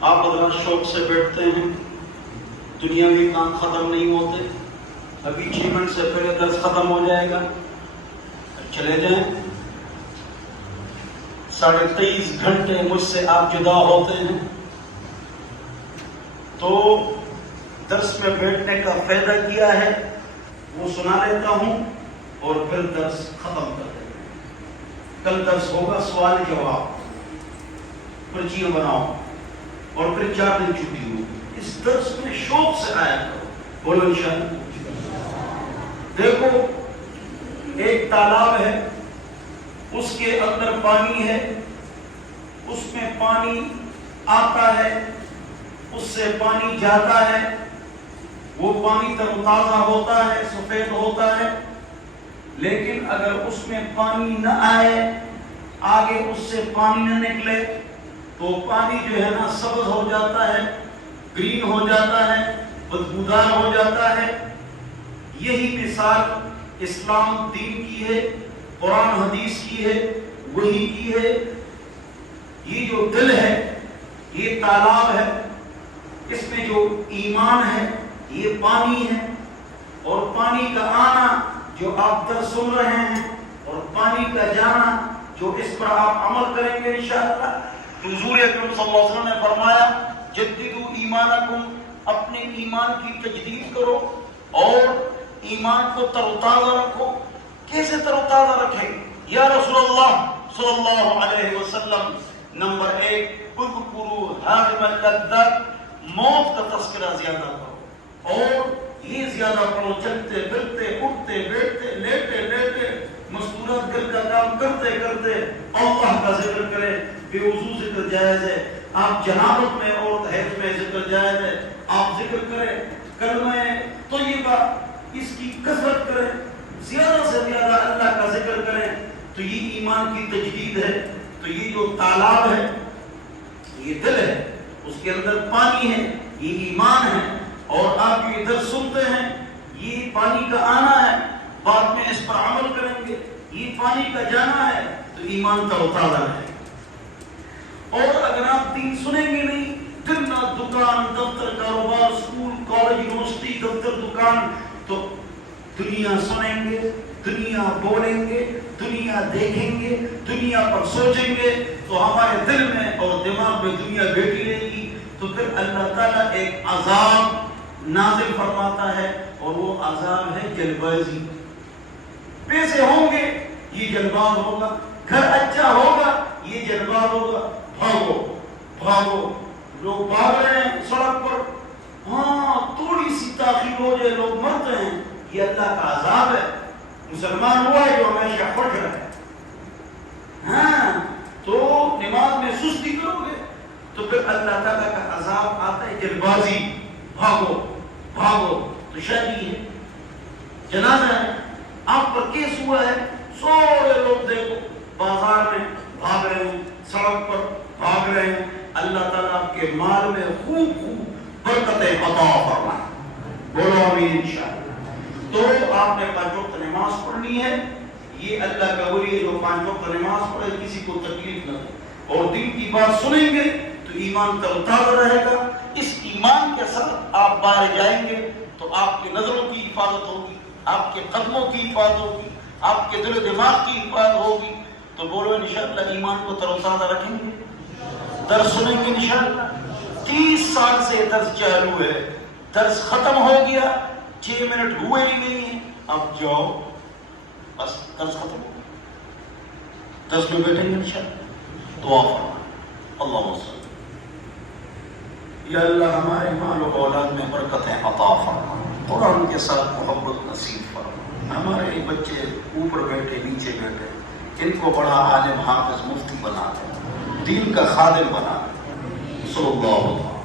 آپ حضرات شوق سے بیٹھتے ہیں، دنیاوی کام ختم نہیں ہوتے، ابھی 6 منٹ سے پہلے درس ختم ہو جائے گا، چلے جائیں۔ 23.5 گھنٹے مجھ سے آپ جدا ہوتے ہیں، تو درس میں بیٹھنے کا فائدہ کیا ہے وہ سنا لیتا ہوں اور پھر درس ختم کر دیتا ہوں۔ کل درس ہوگا سوال جواب، پرچیاں بناؤ اور پھر 4 دن چھٹی ہوگی۔ اس درس میں شوق سے آیا کرو، بولو انشاءاللہ۔ دیکھو ایک تالاب ہے، اس کے اندر پانی ہے، اس میں پانی آتا ہے، اس سے پانی جاتا ہے، وہ پانی تر و تازہ ہوتا ہے، سفید ہوتا ہے، لیکن اگر اس میں پانی نہ آئے، آگے اس سے پانی نہ نکلے، تو پانی جو ہے نا سبز ہو جاتا ہے، گرین ہو جاتا ہے، بدبودار ہو جاتا ہے۔ یہی مثال اسلام دین کی ہے، قرآن حدیث کی ہے، وہی کی ہے۔ یہ جو دل ہے یہ تالاب ہے، اس میں جو ایمان ہے یہ پانی ہے، اور پانی کا آنا جو آپ در سن رہے ہیں، اور پانی کا جانا جو اس پر آپ عمل کریں گے انشاءاللہ۔ حضور اکرم صلی اللہ علیہ وسلم نے فرمایا جددوا ایمانکم، اپنے ایمان کی تجدید کرو اور ایمان کو تر و تازہ رکھو۔ کیسے تر و تازہ رکھیں؟ یا رسول اللہ صلی اللہ علیہ وسلم، نمبر 1 اذکروا حارم اللذات، موت کا تذکرہ زیادہ کرو، اور یہ زیادہ کرو چلتے پھرتے اٹھتے بیٹھتے لیٹے لیٹے مستورات گھر کا کام کرتے کرتے اللہ کا ذکر کرے۔ بے وضو ذکر جائز ہے، آپ جنابت میں اور حیض میں ذکر جائز ہے، آپ ذکر کریں، کلمہ طیبہ اس کی کثرت کریں، زیادہ سے زیادہ اللہ کا ذکر کریں، تو یہ ایمان کی تجدید ہے۔ تو یہ جو تالاب ہے یہ دل ہے، اس کے اندر پانی ہے، یہ ایمان ہے، اور آپ یہ ادھر سنتے ہیں، یہ پانی کا آنا ہے، بعد میں اس پر عمل کریں گے، یہ پانی کا جانا ہے، تو ایمان کا اتارا ہے۔ اور اگر آپ دین سنیں گے نہیں، دن رات دکان دفتر کاروبار اسکول کالج یونیورسٹی دفتر دکان، تو دنیا سنیں گے، دنیا بولیں گے، دنیا دیکھیں گے، دنیا پر سوچیں گے، تو ہمارے دل میں اور دماغ میں دنیا بیٹھی رہے گی، تو پھر اللہ تعالیٰ ایک عذاب نازل فرماتا ہے، اور وہ عذاب ہے جلبازی۔ پیسے ہوں گے یہ جلباز ہوگا، گھر اچھا ہوگا یہ جلباز ہوگا، بھاگو بھاگو، لوگ بھاگ رہے ہیں سڑک پر، ہاں تھوڑی سی تاخیر ہو جائے لوگ مرتے ہیں، یہ اللہ کا عذاب ہے۔ مسلمان ہوا ہے جو ہمیشہ خوش رہے، ہاں تو نماز میں سستی کرو گے تو پھر اللہ تعالیٰ کا عذاب آتا ہے جلبازی، بھاگو بھاگو۔ تو شادی ہے، جنازہ ہے، آپ پر کیس ہوا ہے، سارے لوگ دیکھو بازار میں بھاگ رہے ہیں، سڑک پر بھاگ رہے ہیں، اللہ تعالیٰ آپ کے مال میں خوب برکتیں عطا فرمائے، بولو آمین انشاءاللہ۔ تو آپ نے 5 وقت نماز پڑھنی ہے، یہ اللہ کا ولی ہے جو 5 وقت نماز پڑھے، کسی کو تکلیف نہ ہو، اور دین کی بات سنیں گے تو ایمان تر و تازہ رہے گا۔ اس ایمان کے ساتھ آپ باہر جائیں گے تو آپ کی نظروں کی حفاظت ہوگی، آپ کے قدموں کی حفاظت ہوگی، آپ کے دل و دماغ کی حفاظت ہوگی۔ تو بولو انشاءاللہ ایمان کو تر و تازہ رکھیں گے، درس سنیں گے انشاءاللہ۔ 30 سال سے درس چالو ہے، درس ختم ہو گیا، 6 منٹ ہوئے ہی نہیں ہیں، اب جاؤ بس درس ختم ہو گیا، درس میں بیٹھیں گے انشاءاللہ۔ دعا فرمائیں، اللہم صل، یا اللہ ہمارے مال و اولاد میں برکتیں عطا فرما، قرآن کے ساتھ محبت نصیب فرما، ہمارے بچے اوپر بیٹھے نیچے بیٹھے ان کو بڑا عالم حافظ مفتی بنا دے، دین کا خادم بنا دے، صلی اللہ علیہ وسلم۔